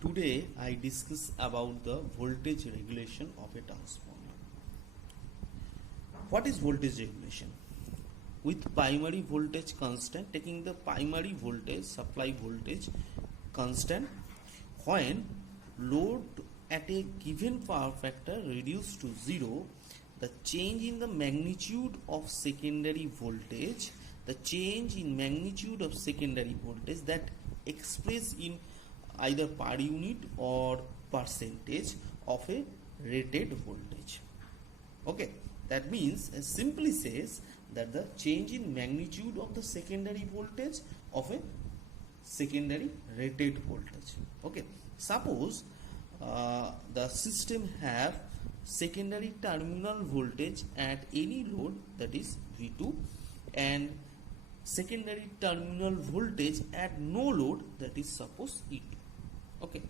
Today I discuss about the voltage regulation of a transformer. What is voltage regulation? With primary voltage constant, taking the primary voltage, supply voltage constant, when load at a given power factor reduced to 0, the change in the magnitude of secondary voltage, that expressed in either per unit or percentage of a rated voltage. Okay, that means simply says that the change in magnitude of the secondary voltage of a secondary rated voltage. Okay, suppose the system have secondary terminal voltage at any load, that is V2, and secondary terminal voltage at no load, that is suppose E2. Okay,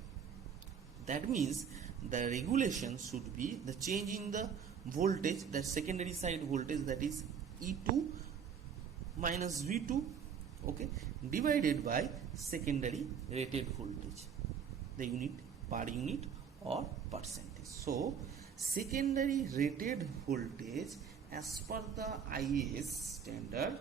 that means the regulation should be the change in the voltage, the secondary side voltage, that is E2 minus V2, okay, divided by secondary rated voltage, the unit per unit or percentage. So secondary rated voltage as per the IS standard,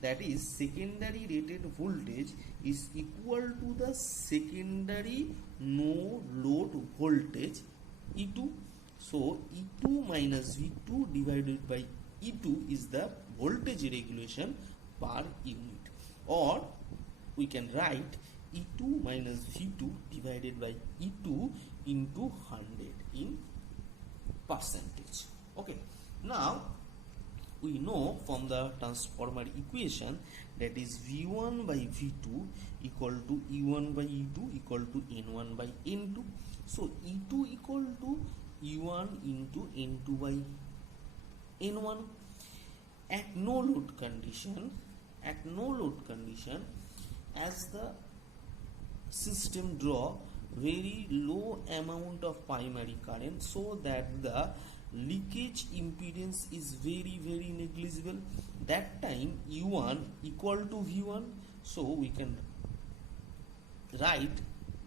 that is secondary rated voltage is equal to the secondary no load voltage E2. So E2 minus V2 divided by E2 is the voltage regulation per unit, or we can write E2 minus V2 divided by E2 into 100 in percentage. Okay, now we know from the transformer equation that is V1 by V2 equal to E1 by E2 equal to N1 by N2. So E2 equal to E1 into N2 by N1. At no load condition, as the system draw very low amount of primary current, so that the leakage impedance is very negligible, that time U1 equal to V1. So we can write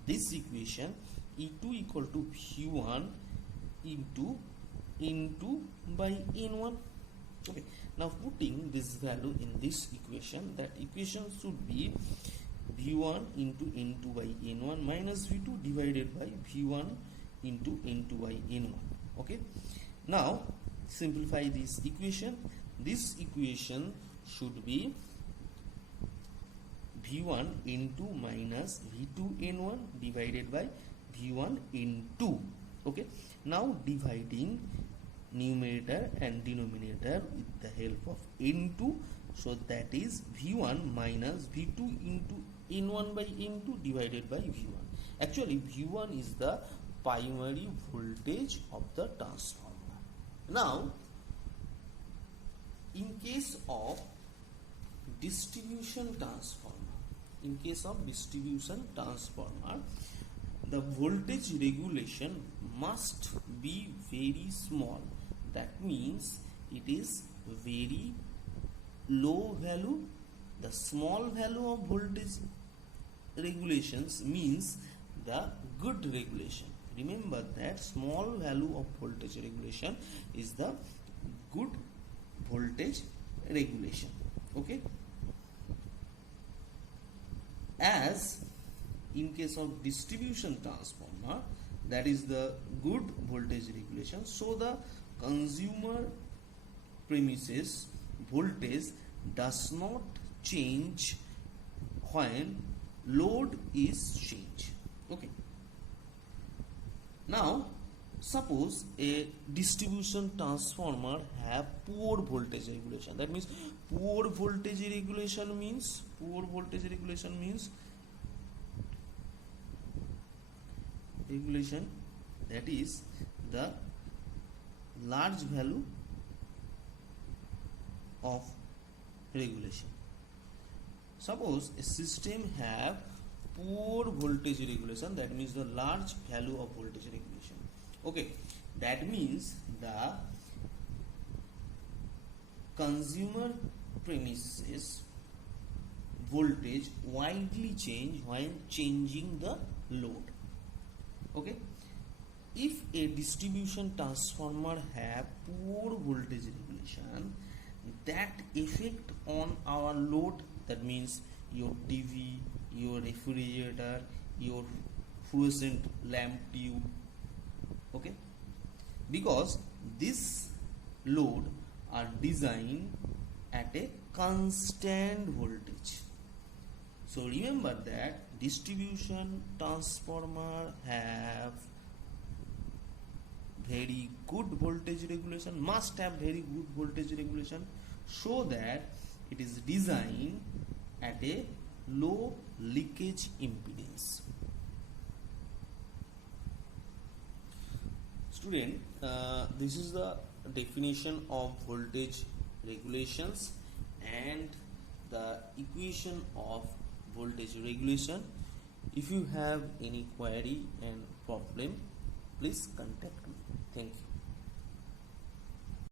this equation E2 equal to V1 into N2 by N1. Okay, now putting this value in this equation, that equation should be V1 into N2 by N1 minus V2 divided by V1 into N2 by N1. Okay, now simplify this equation. This equation should be V1 N2 minus V2 N1 divided by V1 N2. Okay, now dividing numerator and denominator with the help of N2, so that is V1 minus V2 into N1 by N2 divided by V1. Actually V1 is the primary voltage of the transformer. Now in case of distribution transformer, the voltage regulation must be very small. That means it is very low value. The small value of voltage regulations means the good regulation. Remember that small value of voltage regulation is the good voltage regulation. Okay, as in case of distribution transformer, that is the good voltage regulation, so the consumer premises voltage does not change when load is changed. Okay, now suppose a distribution transformer have poor voltage regulation. That means poor voltage regulation means regulation that is the large value of regulation. Suppose a system have poor voltage regulation, that means the large value of voltage regulation. Okay, that means the consumer premises voltage widely change when changing the load. Okay, if a distribution transformer have poor voltage regulation, that effect on our load, that means your TV, your refrigerator, your fluorescent lamp tube, okay, because this load are designed at a constant voltage. So remember that distribution transformer have very good voltage regulation, must have very good voltage regulation, so that it is designed at a low leakage impedance. Student, this is the definition of voltage regulations and the equation of voltage regulation. If you have any query and problem, please contact me. Thank you.